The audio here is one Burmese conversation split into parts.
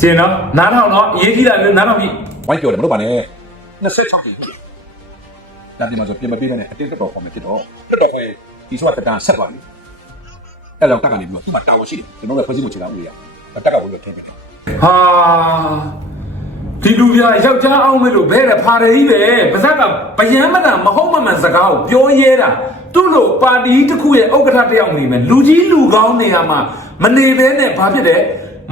ကျင်နော်နားထောင်တော့အရေးကြီးတာမျိုးနားထောင်ပြီဝိုင်းပြောတယ်မလုပ်ပါနဲ့26ကြိမ်ဟုတ်တယ်ဒါဒီမှာဆိုပြင်မပေးနဲ့အတင်းတက်တော်ပေါ်မှာဖြစ်တော့တက်တော်ဖွဲ့ဒီဆိုတာကတန်းဆက်သွားပြီအဲ့လောက်တက်ကနေပြီးတော့သူ့မှာတာဝန်ရှိတယ်ကျွန်တော်လည်းဖွဲ့စည်းမှုချတာဦးရတက်ကဝင်လို့ထင်တယ်ဟာဒီလူပြယောက်ျားအောင်မလို့ဘဲတဲ့ဖာရကြီးပဲပါဇက်ကဗယံမနာမဟုတ်မမှန်စကားကိုပြောရဲတာသူ့လိုပါတီတစ်ခုရဲ့ဥက္ကဋ္ဌတစ်ယောက်နေမယ်လူကြီးလူကောင်းနေရမှာမနေဘဲနဲ့ဘာဖြစ်တယ်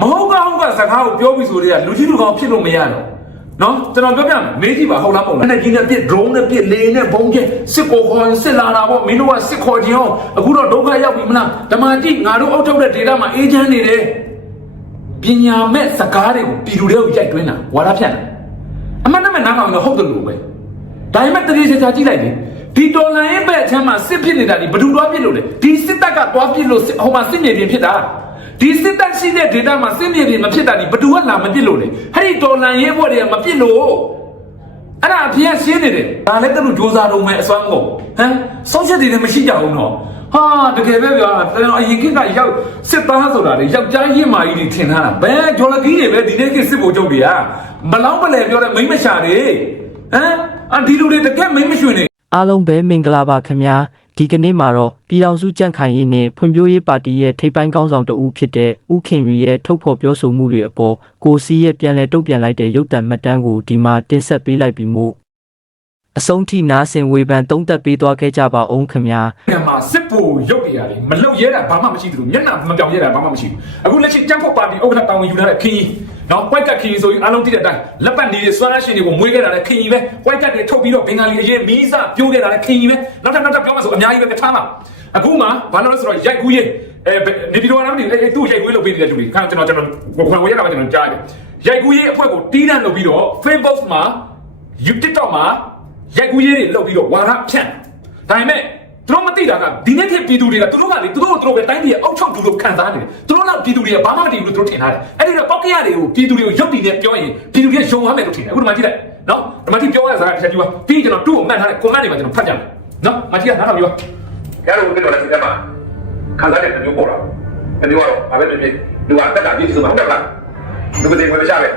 မဟုတ်ကောင်းကစကားကိုပြောပြီးဆိုတော့လူကြီးလူကောင်းဖြစ်လို့မရတော့နော်ကျွန်တော်ပြောပြမယ်မေးကြည့်ပါဟုတ်လားမဟုတ်လားနဲ့ကြီးနဲ့ပြစ် drone နဲ့ပြစ်လေနဲ့ဘုံကျစစ်ကိုခေါ်စစ်လာတာပေါ့မင်းတို့ကစစ်ခေါ်ခြင်းအောင်အခုတော့ဒုက္ခရောက်ပြီမလားဓမ္မတိငါတို့အုပ်ထုတ်တဲ့ဒေတာမှာအေးချမ်းနေတယ်ပညာမဲ့စကားတွေကိုပြည်သူတွေကိုရိုက်တွင်းတာဝါဒဖြန့်တာအမှန်တမဲ့နားကောင်တော့ဟုတ်တယ်လို့ပဲဒါပေမဲ့တတိယချာကြည့်လိုက်လေဒီတော်လန်ရဲ့ဘက်အချမ်းမှာစစ်ဖြစ်နေတာဒီဘယ်သူသွားဖြစ်လို့လဲဒီစစ်တပ်ကသွားဖြစ်လို့စစ်ဟိုမှာစစ်မြေပြင်ဖြစ်တာ ဒီစစ်တပ်ရှိတဲ့ဒေတာမှာစစ်မြေပြင်မဖြစ်တာဒီဘယ်သူကလာမဖြစ်လို့လဲအဲ့ဒီတော်လန်ရဲ့ဘွက်တွေကမဖြစ်လို့အဲ့ဒါအဖေကရှင်းနေတယ်ဒါလည်းသူတို့စ조사တော့မယ်အစွမ်းကုန်ဟမ်ဆုံးချက်တွေလည်းမရှိကြဘူးနော်ဟာတကယ်ပဲဗျာကျွန်တော်အရင်ခေတ်ကရောက်စစ်သားဆိုတာလေယောက်ျားရင့်မာကြီးတွေထင်ထားတာဘယ်ဂျော်လကီးတွေပဲဒီနေ့ခေတ်စစ်ဗိုလ်ချုပ်တွေကမလောင်းပလဲပြောတဲ့မိမ့်မရှာတွေဟမ်အဒီလူတွေတကယ်မိမ့်မရွှင်နေအားလုံးပဲမင်္ဂလာပါခင်ဗျာ ဒီကနေ့မှာတော့ပြည်တော်စုကြန့်ခိုင်ရေးနဲ့ဖွံ့ဖြိုးရေးပါတီရဲ့ထိပ်ပိုင်းကောင်းဆောင်တဦးဖြစ်တဲ့ဦးခင်ရီရဲ့ထုတ်ဖော်ပြောဆိုမှုတွေအပေါ်ကိုစီရဲ့ပြန်လည်တုံ့ပြန်လိုက်တဲ့ရုပ်တံမှတ်တမ်းကိုဒီမှာတင်ဆက်ပေးလိုက်ပြီးမို့ အဆုံးထိနားဆင်ဝေဖန်သုံးသပ်ပေးသွားခဲ့ကြပါအောင်ခင်ဗျာကမှာစစ်ဗိုလ်ရုပ်တွေရတယ်မလုတ်ရဲတာဘာမှမရှိသလိုမျက်နှာမပြောင်ရဲတာဘာမှမရှိဘူးအခုလက်ရှိကြံ့ဖို့ပါတီဥက္ကဋ္ဌတာဝန်ယူထားတဲ့ခင်းကြီးနော်ပွိုက်ကတ်ခင်းကြီးဆိုရင်အားလုံးသိတဲ့အတိုင်းလက်ပတ်နေတဲ့ဆွမ်းရှင်တွေကိုမွေးခဲ့တာလည်းခင်းကြီးပဲပွိုက်ကတ်တွေထုတ်ပြီးတော့ဘင်္ဂါလီအရင်မီးစပြိုးခဲ့တာလည်းခင်းကြီးပဲနောက်ထပ်နောက်ထပ်ပြောမှဆိုအများကြီးပဲကထားမှာအခုမှဘာလို့လဲဆိုတော့ရိုက်ကူးရေးအဲနေပြည်တော်ကလည်းဒီသူ့ရိုက်ကူးရေးလုပ်ပေးနေတဲ့လူတွေခါကျွန်တော်ကျွန်တော်ခွန်ဝေးရတာပဲကျွန်တော်ကြားတယ်ရိုက်ကူးရေးအဖွဲ့ကိုတီးတန့်လုပ်ပြီးတော့ Facebook မှာ YouTube မှာ ရိုက်ကူးရေးတွေလုပ်ပြီးတော့ဝါဒဖြန့်ဒါပေမဲ့သူတို့မသိတာကဒီနေ့ခေတ်ပြည်သူတွေကသူတို့ကလေသူတို့တို့သူတို့ပဲတိုင်းပြည်ရဲ့အောက်ချုပ်သူတို့ခံစားနေတယ်သူတို့တော့ပြည်သူတွေကဘာမှမတည်ဘူးလို့သူတို့ထင်ထားတယ်အဲ့ဒီတော့ပောက်ကရတွေကိုပြည်သူတွေကိုရုပ်တည်နဲ့ပြောရင်ပြည်သူတွေကယုံရမယ်လို့ထင်တယ်အခုဒီမှာကြည့်လိုက်နော်ဒီမှာကြည့်ပြောရတဲ့စကားတစ်ချက်ကြည့်ပါပြီးရင်ကျွန်တော်သူ့ကိုမှတ်ထားတဲ့ comment တွေမှာကျွန်တော်ဖတ်ကြမယ်နော်မကြည့်ရနားထောင်ကြည့်ပါရတော့ဘယ်လိုလဲစိတ်ထဲမှာခံစားတဲ့မျိုးပေါ်လာတယ်မျိုးကတော့ဘာပဲဖြစ်ဖြစ်လူကအသက်တာပြည့်စုံမှာဟုတ်တယ်လားလူကတည်းကမရှာပဲ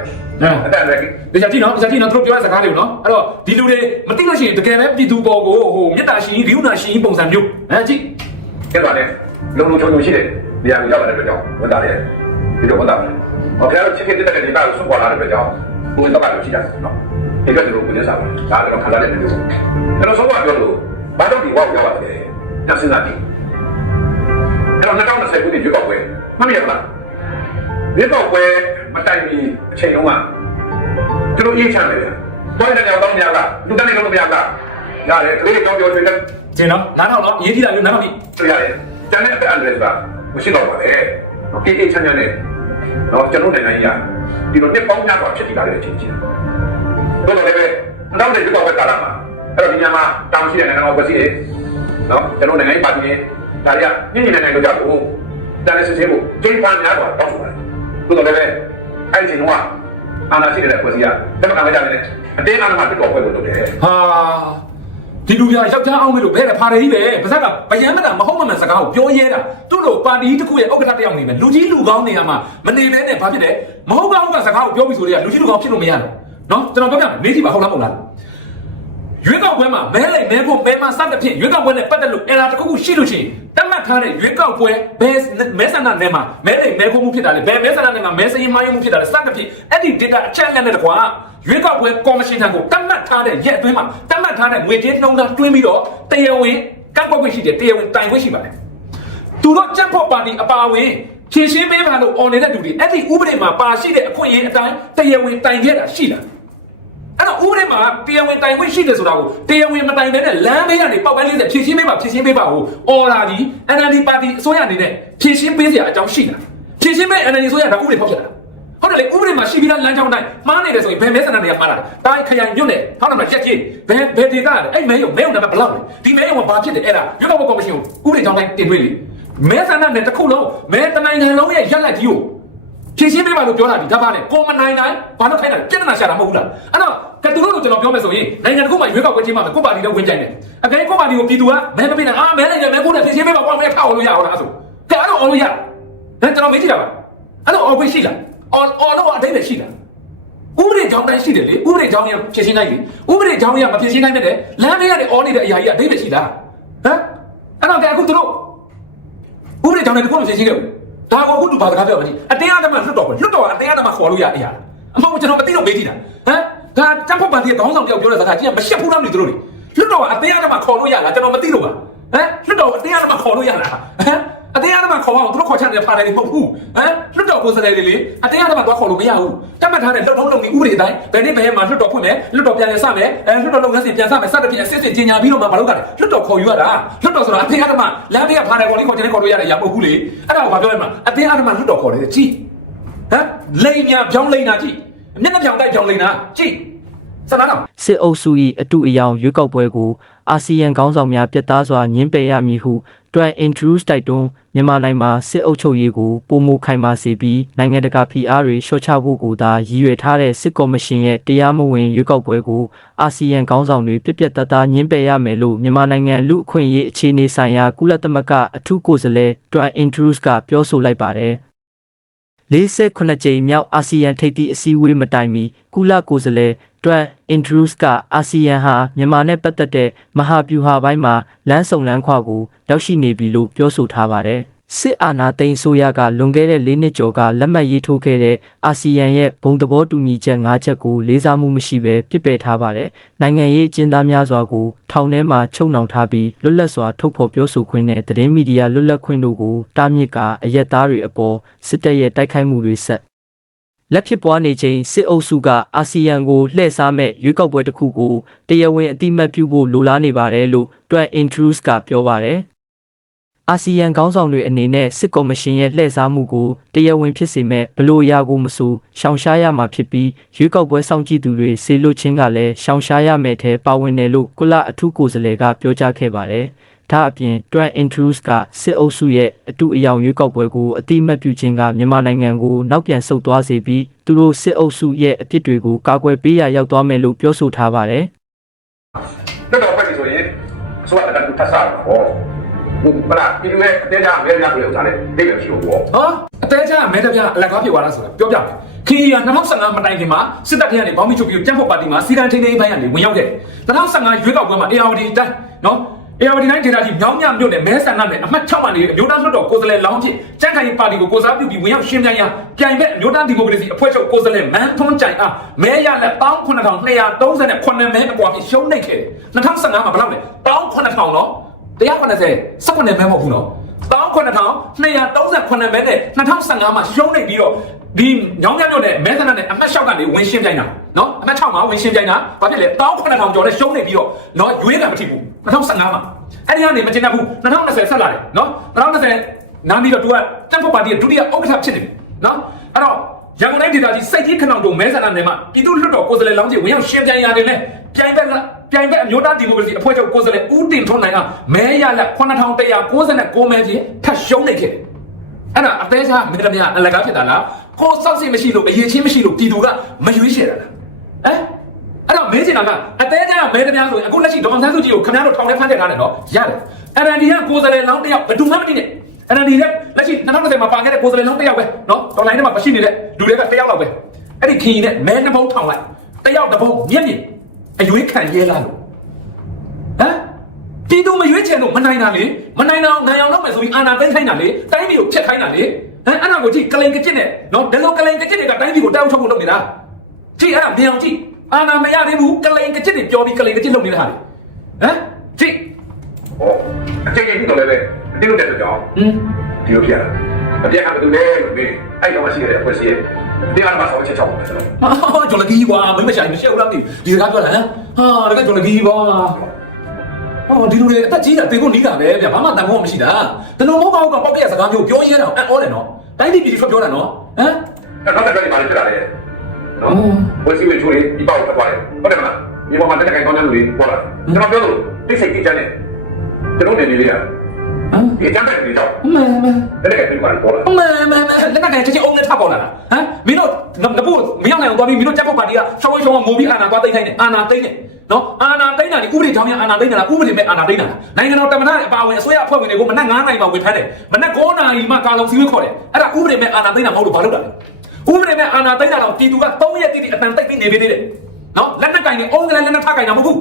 အသက်လည်းဒီချက်ကြည့်နော်ဒီချက်ကြည့်နော်သူတို့ပြောတဲ့စကားတွေကိုနော်အဲ့တော့ဒီလူတွေမသိလို့ရှိရင်တကယ်ပဲပြည်သူပေါ်ကိုဟိုမေတ္တာရှင်ကြီးဂရုဏာရှင်ကြီးပုံစံမျိုးအဲကြည့်ကျတော့လည်းလုံလုံချုံချုံရှိတယ်နေရာကိုရောက်လာတဲ့အတွက်ကြောင့်ဝန်တာတယ်ဒီလိုဝန်တာတယ်ဟောခင်ဗျားတို့ချစ်ခင်တဲ့တဲ့ဒေတာကိုစွန့်ပေါ်လာတဲ့အတွက်ကြောင့်ဘုရင်တော့ကလည်းရှိတယ်နော်ဒီကတည်းကကိုနေစားတာဒါလည်းခံစားတဲ့မျိုးကျွန်တော်ဆုံးမပြောလို့ဘာတော့ဒီဝေါ့ရောက်ပါတယ်ညစဉ်းစားကြည့်အဲ့တော့2020ခုနှစ်ရွေးကောက်ပွဲမှတ်မိရလား ရွေးကောက်ပွဲမတိုင်မီအချိန်တုန်းကသူတို့အေးချမ်းတယ်ဗျာ။ဘာလဲကြောင်တော့များကလူတန်းနေတော့များကရတယ်ကလေးကြောင်ပြောချင်တယ်ကျင်နော်နားထောင်တော့အရေးကြီးတာမျိုးနားထောင်ပြီတွေ့ရတယ်။ကျန်တဲ့အသက်အန္တရာယ်ကမရှိတော့ပါလေ။အေးအေးချမ်းချမ်းနဲ့တော့ကျွန်တော်နိုင်ငံကြီးကဒီလိုနှစ်ပေါင်းများစွာဖြစ်တည်လာတဲ့အချိန်ချင်း။တော့လည်းပဲနောက်တဲ့ဒီကောက်ပဲကာလမှာအဲ့တော့ဒီညမှာတောင်းရှိတဲ့နိုင်ငံတော်ဖွဲ့စည်းတယ်။နော်ကျွန်တော်နိုင်ငံရေးပါတီနဲ့ဒါတွေကညဉ့်ညဉ့်နေနေလို့ကြဘူး။တန်တဲ့စစ်သေးမှုကျင်းပများစွာတောင်းဆိုတယ်။ တော့လည်းပဲအဲ့ဒီချိန်ကအာဏာရှိတဲ့ဖွဲ့စည်းကတမန်ကကြတယ်အတင်းအာဏာမှာပြတော့ဖွဲ့လို့လုပ်တယ်ဟာဒီလူပြယောက်ျားအောင်မလို့ဘဲတဲ့ဖာရကြီးပဲပါဇက်ကဗယံမနာမဟုတ်မမှန်စကားကိုပြောရဲတာသူ့လိုပါတီတစ်ခုရဲ့ဥက္ကဋ္ဌတစ်ယောက်နေမယ်လူကြီးလူကောင်းနေရမှာမနေဘဲနဲ့ဘာဖြစ်လဲမဟုတ်ကောင်းကစကားကိုပြောပြီးဆိုတော့လူကြီးလူကောင်းဖြစ်လို့မရတော့နော်ကျွန်တော်ပြောပြမယ်မေးကြည့်ပါဟုတ်လားမဟုတ်လားရွေးကောက်ပွဲမှာမဲလိုက်မဲဖို့မဲမစတဲ့ဖြစ်ရွေးကောက်ပွဲနဲ့ပတ်သက်လို့အဲ့ဒါတစ်ခုခုရှိလို့ရှိရင် တတ်မှတ်ထားတဲ့ရွေးကောက်ပွဲဘယ်မဲဆန္ဒနယ်မှာမဲလိုက်မဲဖို့မှုဖြစ်တာလေဘယ်မဲဆန္ဒနယ်မှာမဲစရင်မယုံမှုဖြစ်တာလေစတဲ့ဖြစ်အဲ့ဒီ data အချက်အလက်နဲ့တကွာရွေးကောက်ပွဲကော်မရှင်ထံကိုတတ်မှတ်ထားတဲ့ရက်အတွင်းမှာတတ်မှတ်ထားတဲ့ငွေကြေးနှုန်းသားတွင်းပြီးတော့တရားဝင်ကန့်ကွက်ခွင့်ရှိတယ်တရားဝင်တိုင်ခွင့်ရှိပါတယ်သူတို့ကြက်ဖို့ပါတီအပါအဝင်ဖြည့်ရှင်းပေးပါလို့អော်နေတဲ့သူတွေအဲ့ဒီဥပဒေမှာပါရှိတဲ့အခွင့်အရေးအတိုင်းတရားဝင်တိုင်ခဲ့တာရှိလား အဲ့တော့ဥပဒေမှာတရားဝင်တိုင်ခွင့်ရှိတယ်ဆိုတာကိုတရားဝင်မတိုင်တဲ့လမ်းဘေးကနေပေါက်ပန်းလေးနဲ့ဖြည့်ရှင်းပေးပါဖြည့်ရှင်းပေးပါကိုအော်လာဒီ NLD ပါတီအစိုးရအနေနဲ့ဖြည့်ရှင်းပေးစရာအကြောင်းရှိလားဖြည့်ရှင်းပေး NLD အစိုးရဒါဥပဒေဖောက်ဖြစ်တာဟုတ်တယ်လေဥပဒေမှာရှိပြီးသားလမ်းကြောင်းတိုင်းမှားနေတယ်ဆိုရင်ဘယ်မဲဆန္ဒတွေကမှားတာလဲတိုင်းခရိုင်ညွတ်တယ်ဟုတ်တယ်မလားရက်ကြီးဘယ်ဘယ်ဒေသလဲအဲ့မဲရုံမဲရုံနံပါတ်ဘယ်လောက်လဲဒီမဲရုံကဘာဖြစ်တယ်အဲ့ဒါရွေးကောက်ပွဲကော်မရှင်ကိုဥပဒေကြောင်းတိုင်းတင်သွင်းလေမဲဆန္ဒနဲ့တစ်ခုလုံးမဲတနိုင်ငံလုံးရဲ့ရက်လက်ကြီးကိုဖြည့်ရှင်းပေးပါလို့ပြောတာဒီဓာတ်ပါနဲ့ကိုမနိုင်နိုင်ဘာလို့ခိုင်းတာလဲပြဿနာရှာတာမဟုတ်ဘူးလားအဲ့တော့ ကတူလို့ကျွန်တော်ပြောမယ်ဆိုရင်နိုင်ငံတစ်ခုမှာရွေးကောက်ပွဲချင်းမှာကိုပါတီတော့ဝင်ကြိုင်တယ်အကယ်ကိုပါတီကိုပြည်သူကမဲမပေးနိုင်အာမဲနိုင်တယ်မဲကိုလည်းဖြည့်ရှင်းပေးပါကွာမဲထောက်လို့ရအောင်လားအဲ့ဆိုကဲအဲ့တော့အောင်လို့ရဒါကျွန်တော်မေးကြည့်တာပါအဲ့တော့အော်ခွင့်ရှိလားအော်အော်တော့အတိတ်ပဲရှိတာဥပဒေကြောင်းတိုင်းရှိတယ်လေဥပဒေကြောင်းကြီးဖြည့်ရှင်းလိုက်လေဥပဒေကြောင်းကြီးကမဖြည့်ရှင်းနိုင်တဲ့လမ်းလေးကနေအော်နေတဲ့အရာကြီးကအတိတ်ပဲရှိတာဟမ်အဲ့တော့ကဲအခုသူတို့ဥပဒေကြောင်းတိုင်းတစ်ခုမဖြည့်ရှင်းခဲ့ဘူးဒါကအခုသူဘာစကားပြောမလဲအတင်းအဓမ္မလွတ်တော်ပဲလွတ်တော်ကအတင်းအဓမ္မခေါ်လို့ရအရာအမဟုတ်ကျွန်တော်မသိတော့မေးကြည့်တာဟမ် ဒါတမ်ဖို့ပန်တီခေါင်းဆောင်တယောက်ပြောတဲ့စကားကြီးကမရှက်ဘူးလားမသိသူတို့လေလွတ်တော်ကအတင်းအဓမ္မခေါ်လို့ရလားကျွန်တော်မသိလို့ပါဟမ်လွတ်တော်အတင်းအဓမ္မခေါ်လို့ရလားဟမ်အတင်းအဓမ္မခေါ်အောင်သူတို့ခေါ်ချတဲ့ဖာတယ်မဟုတ်ဘူးဟမ်လွတ်တော်ကိုယ်စားလှယ်တွေလေအတင်းအဓမ္မသွားခေါ်လို့မရဘူးတတ်မှတ်ထားတဲ့လုံလုံးလုံပြီးဥပဒေတိုင်းဘယ်နေ့ဘယ်မှာလွတ်တော်ဖွင့်မယ်လွတ်တော်ပြန်လည်စမယ်အဲလွတ်တော်လုပ်ငန်းစဉ်ပြန်စမယ်စသဖြင့်အစစ်အစစ်ကြီးညာပြီးတော့မှမလုပ်ကြတယ်လွတ်တော်ခေါ်ယူရတာလွတ်တော်ဆိုတာအတင်းအဓမ္မလမ်းဘေးကဖာတယ်ခေါ်လေးခေါ်ချင်ခေါ်လို့ရတဲ့အရာမဟုတ်ဘူးလေအဲ့ဒါကိုဘာပြောလဲမှာအတင်းအဓမ္မလွတ်တော်ခေါ်တယ်ကြည့်ဟမ်လိန်ညာပြောင်းလိန်တာကြည့် မျက်နှာပြောင်တိုက်ပြောင်းလိန်တာကြည့်စနာတော့စစ်အုပ်စု၏အတူအယောင်ရွေးကောက်ပွဲကိုအာဆီယံခေါင်းဆောင်များပြတ်သားစွာညှင်းပယ်ရမည်ဟုတွန် introduce တိုက်တွန်းမြန်မာနိုင်ငံမှာစစ်အုပ်ချုပ်ရေးကိုပုံမခိုင်မာစေပြီးနိုင်ငံတကာဖိအားတွေလျှော့ချဖို့ကိုသာရည်ရွယ်ထားတဲ့စစ်ကော်မရှင်ရဲ့တရားမဝင်ရွေးကောက်ပွဲကိုအာဆီယံခေါင်းဆောင်တွေပြက်ပြက်တသားညှင်းပယ်ရမယ်လို့မြန်မာနိုင်ငံလူအခွင့်အရေးအခြေအနေဆိုင်ရာကုလသမဂ္ဂအထူးကိုယ်စားလှယ်တွန် introduce ကပြောဆိုလိုက်ပါတယ် 48ကြိမ်မြောက်အာဆီယံထိပ်သီးအစည်းအဝေးမတိုင်မီကုလကိုယ်စားလှယ်တွန် introduce ကအာဆီယံဟာမြန်မာနဲ့ပတ်သက်တဲ့မဟာဗျူဟာပိုင်းမှာလမ်းစုံလမ်းခွကိုရောက်ရှိနေပြီလို့ပြောဆိုထားပါတယ် စစ်အာဏာသိမ်းဆိုရကလွန်ခဲ့တဲ့၄နှစ်ကျော်ကလက်မှတ်ရေးထိုးခဲ့တဲ့အာဆီယံရဲ့ဘုံသဘောတူညီချက်၅ချက်ကိုလေးစားမှုမရှိဘဲပြစ်ပယ်ထားပါတယ်။နိုင်ငံရေးအကျဉ်းသားများစွာကိုထောင်ထဲမှာချုပ်နှောင်ထားပြီးလွတ်လပ်စွာထုတ်ဖော်ပြောဆိုခွင့်နဲ့သတင်းမီဒီယာလွတ်လပ်ခွင့်တို့ကိုတားမြစ်ကာအရက်သားတွေအပေါ်စစ်တပ်ရဲ့တိုက်ခိုက်မှုတွေဆက်လက်ဖြစ်ပွားနေချိန်စစ်အုပ်စုကအာဆီယံကိုလှည့်စားမဲ့ရွေးကောက်ပွဲတစ်ခုကိုတရားဝင်အတိမတ်ပြုဖို့လိုလားနေပါတယ်လို့တွန် introduce ကပြောပါတယ် အာဆီယံခေါင်းဆောင်တွေအနေနဲ့စစ်ကော်မရှင်ရဲ့လှည့်စားမှုကိုတရားဝင်ဖြစ်စေမဲ့ဘလို့အရာကိုမဆိုရှောင်ရှားရမှာဖြစ်ပြီးရွေးကောက်ပွဲစောင့်ကြည့်သူတွေစေလွတ်ချင်းကလည်းရှောင်ရှားရမယ်ထဲပါဝင်တယ်လို့ကုလအထူးကိုယ်စားလှယ်ကပြောကြားခဲ့ပါတယ်။ဒါအပြင် Trend Intrus ကစစ်အုပ်စုရဲ့အတူအယောင်ရွေးကောက်ပွဲကိုအတိမတ်ပြုခြင်းကမြန်မာနိုင်ငံကိုနောက်ပြန်ဆုတ်သွားစေပြီးသူတို့စစ်အုပ်စုရဲ့အဖြစ်တွေကိုကာကွယ်ပေးရရောက်သွားမယ်လို့ပြောဆိုထားပါတယ်။လွတ်တော်ဖွဲ့ပြီဆိုရင်အစိုးရတက်တူထပ်စားတော့ ဟောဘလားပြည်သူရဲ့အတင်းကြအများကြီးပြောဥစားနဲ့ဒိတ်ရရှိလို့ပေါ့ဟာအသေးချာမဲတပြအလက်ကားဖြစ်သွားတာဆိုတာပြောပြမယ်ခီးရီယာ2015မတိုင်ခင်မှာစစ်တပ်ထဲကနေဘောင်းမီချုပ်ပြီးကြက်ဖို့ပါတီမှာစီကံထိန်ထိန်ပိုင်းကနေဝင်ရောက်ခဲ့2015ရွေးကောက်ပွဲမှာ ARD တိုင်းနော် ARD တိုင်းဒေတာကြီးမြောင်းမြမြို့နယ်မဲဆန္ဒနယ်အမှတ်6မှာနေအမျိုးသားလွှတ်တော်ကိုယ်စားလှယ်လောင်းဖြစ်ကြက်ခိုင်ပါတီကိုကိုစားပြုပြီးဝင်ရောက်ရှင်းပြရန်ပြိုင်ဘက်အမျိုးသားဒီမိုကရေစီအဖွဲ့ချုပ်ကိုယ်စားလှယ်မန်ထွန်းကြိုင်အားမဲရလက်19238မဲအကွာဖြင့်ရှုံးနိမ့်ခဲ့တယ်2015မှာဘယ်လောက်လဲ19000နော် 190 18မဲမဟုတ်ဘူးနော်19238မဲနဲ့2015မှာရှုံးနေပြီးတော့ဒီညောင်းမြမြို့နယ်မဲဆန္ဒနဲ့အမှတ်6ကနေဝင်ရှင်းပြိုင်တာနော်အမှတ်6မှာဝင်ရှင်းပြိုင်တာဘာဖြစ်လဲ19000ကျော်နဲ့ရှုံးနေပြီးတော့နော်ရွေးတာမထိဘူး2015မှာအဲ့ဒီကနေမကျင်တတ်ဘူး2020ဆက်လာတယ်နော်2020နားပြီးတော့သူကတက်ဖို့ပါတီရဲ့ဒုတိယဥက္ကဋ္ဌဖြစ်နေပြီနော်အဲ့တော့ရန်ကုန်တိုင်းဒေသကြီးစိတ်ကြီးခဏတုံမဲဆန္ဒနယ်မှာပြည်သူ့လွှတ်တော်ကိုယ်စားလှယ်လောင်းကြီးဝင်ရောက်ရှင်းပြိုင်ရတယ်လေပြိုင်ဘက်က ပြိုင်ဘက်အမျိုးသားဒီမိုကရေစီအဖွဲ့ချုပ်ကိုယ်စားလှယ်ဦးတင်ထွန်းနိုင်ကမဲရလက်9199မဲကြီးထပ်ရှုံးနေခဲ့တယ်အဲ့ဒါအသေးစားမေတ္တာမြအလကားဖြစ်တာလားကိုစောက်စိတ်မရှိလို့အရေးချင်းမရှိလို့ပြည်သူကမရွေးချယ်တာလားဟမ်အဲ့တော့မေးချင်တာကအသေးစားမေတ္တာမြဆိုရင်အခုလက်ရှိဒေါအောင်ဆန်းစုကြည်ကိုခင်ဗျားတို့ထောင်ထဲဖမ်းထည့်ထားတယ်နော်ရတယ်အရန်ဒီကကိုယ်စားလှယ်လောင်းတစ်ယောက်ဘယ်သူမှမသိနဲ့အရန်ဒီကလက်ရှိ2020မှာပါခဲ့တဲ့ကိုယ်စားလှယ်လောင်းတစ်ယောက်ပဲနော်ဒေါ်လိုင်းထဲမှာမရှိနေတဲ့လူတွေကတစ်ယောက်လောက်ပဲအဲ့ဒီခင်းနဲ့မဲနှဘုံထောင်လိုက်တစ်ယောက်တစ်ဘုံမြင့်မြင့် အရွေးခံရဲလာလို့ဟမ်ပြည်သူမရွေးချယ်လို့မနိုင်တာလေမနိုင်တော့နိုင်အောင်လုပ်မယ်ဆိုပြီးအာဏာသိမ်းခိုင်းတာလေတိုင်းပြည်ကိုဖျက်ခိုင်းတာလေဟမ်အဲ့ဒါကိုကြည့်ကလိန်ကကြစ်နဲ့နော်ဒီလိုကလိန်ကကြစ်တွေကတိုင်းပြည်ကိုတောက်ထုတ်ဖို့လုပ်နေတာကြည့်အဲ့ဒါမြင်အောင်ကြည့်အာဏာမရသေးဘူးကလိန်ကကြစ်တွေပြောပြီးကလိန်ကကြစ်လုပ်နေတာဟာလေဟမ်ကြည့်ဟောအချိန်ကြီးတော့လည်းပဲအတင်းလို့တဲ့ကြောင်ဟမ်ဒီလိုဖြစ်ရတာ အပြက်ကဘယ်သူလဲလို့မေးအဲ့တော့ရှိတဲ့အဖွဲ့အစည်းရဲ့တရားမှာဆောင်းချက်ချောင်းပဲဆိုတော့ဟာဂျော်လကီကွာမင်းမရှာမရှိဘူးလားမသိဘူးဒီစကားပြောလာဟမ်ဟာတကယ်ဂျော်လကီကွာဟောဒီလိုလေအသက်ကြီးတာတင်ဖို့နီးတာပဲဗျဘာမှတန်ဖို့မရှိတာတလုံးမောကောက်ကပေါက်ပြရစကားမျိုးပြောရအောင်အံ့ဩတယ်နော်တိုင်းပြည်ပြည်ထွက်ပြောတာနော်ဟမ်အဲ့တော့တက်တယ်ပါလေဖြစ်လာတယ်နော်ဝစီဝေချိုးလေးဒီပေါ့ဖတ်သွားတယ်ဟုတ်တယ်မလားဒီပေါ်မှာတက်တဲ့ကောင်တန်းလူတွေပေါ်လာကျွန်တော်ပြောလို့တိတ်စိတ်ကြည့်ချမ်းတယ်ကျွန်တော်နေနေလေးရ ဟမ်ဒီချမ်းတဲ့နေတော့အမေအမေတက်တဲ့ကောင်ပေါ်လာပေါ်လာအမေအမေလက်ကကန်ချင်းချင်းအုံနဲ့ထပ်ပေါ်လာတာဟမ်မင်းတို့ငပုတ်မရောက်နိုင်အောင်သွားပြီးမင်းတို့တက်ဖို့ပါတီကရှောင်းရှောင်းမိုးပြီးအာနာသွားသိမ်းနိုင်တယ်အာနာသိမ်းတယ်နော်အာနာသိမ်းတာဒီဥပဒေကြောင်းများအာနာသိမ်းတာလားဥပဒေမဲ့အာနာသိမ်းတာလားနိုင်ငံတော်တမန်တော်အပါဝင်အစိုးရအဖွဲ့ဝင်တွေကိုမနက်9နိုင်မှဝင်ဖမ်းတယ်မနက်9နာရီမှကာလုံစည်းဝေးခေါ်တယ်အဲ့ဒါဥပဒေမဲ့အာနာသိမ်းတာမဟုတ်လို့ဘာလုပ်တာလဲဥပဒေနဲ့အာဏာသိမ်းတာတော့ပြည်သူက3ရက်တိတိအတန်တိတ်ပြီးနေပေးသေးတယ်နော်လက်နက်ကင်နေအုံးကလေးလက်နက်ထားကင်တာမဟုတ်ဘူး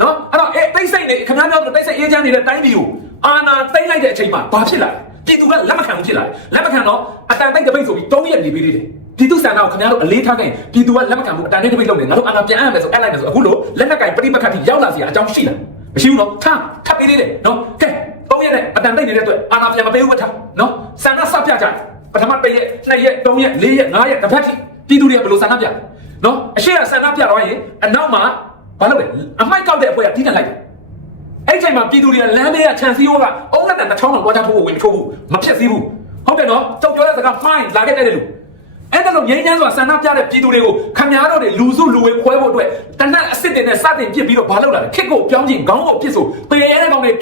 နော်အဲ့တော့အေးတိတ်ဆိတ်နေခင်ဗျားပြောလို့တိတ်ဆိတ်အေးချမ်းနေတဲ့တိုင်းပြည်ကို အာဏာသိမ်းလိုက်တဲ့အချိန်မှာဘာဖြစ်လာလဲပြည်သူကလက်မခံဘူးဖြစ်လာတယ်လက်မခံတော့အတန်တိတ်တပိတ်ဆိုပြီး3ရက်နေပေးသေးတယ်ပြည်သူစံတော်ခင်ဗျားတို့အလေးထားခဲ့ပြည်သူကလက်မခံဘူးအတန်တိတ်တပိတ်လုပ်နေငါတို့အာဏာပြန်အပ်မယ်ဆိုအပ်လိုက်မယ်ဆိုအခုလို့လက်နက်ကင်ပဋိပက္ခတိရောက်လာစီအကြောင်းရှိလားမရှိဘူးနော်ထားထပ်ပေးသေးတယ်နော်ကဲ3ရက်နဲ့အတန်တိတ်နေတဲ့အတွက်အာဏာပြန်မပေးဘူးထားနော်စံတော်စပြကြတယ်ပထမတစ်ရက်နှစ်ရက်သုံးရက်လေးရက်ငါးရက်တစ်ပတ်ထိပြည်သူတွေကဘယ်လိုဆန္ဒပြလဲနော်အရှိကဆန္ဒပြတော့ရင်အနောက်မှာဘာလုပ်လဲအမိုက်ကောက်တဲ့အဖွဲ့ကတီးကန်လိုက်တယ် အဲ့ဒီချိန်မှာပြည်သူတွေကလမ်းဘေးကခြံစည်းရိုးကအုံးလက်တန်တစ်ချောင်းလောက်ဝါချထိုးဖို့ဝင်မထိုးဘူးမဖြစ်သေးဘူးဟုတ်တယ်နော်ကြောက်ကြောတဲ့စကားမိုင်းလာခဲ့တဲ့လူအဲ့ဒါလို့ငြိမ်းချမ်းစွာဆန္ဒပြတဲ့ပြည်သူတွေကိုခမများတော့တွေလူစုလူဝေခွဲဖို့အတွက်တနက်အစ်စ်တင်နဲ့စတင်ပြစ်ပြီးတော့ဘာလုပ်လာလဲခစ်ကိုပြောင်းကျင်ခေါင်းကိုပြစ်ဆိုပေရဲတဲ့ကောင်တွေ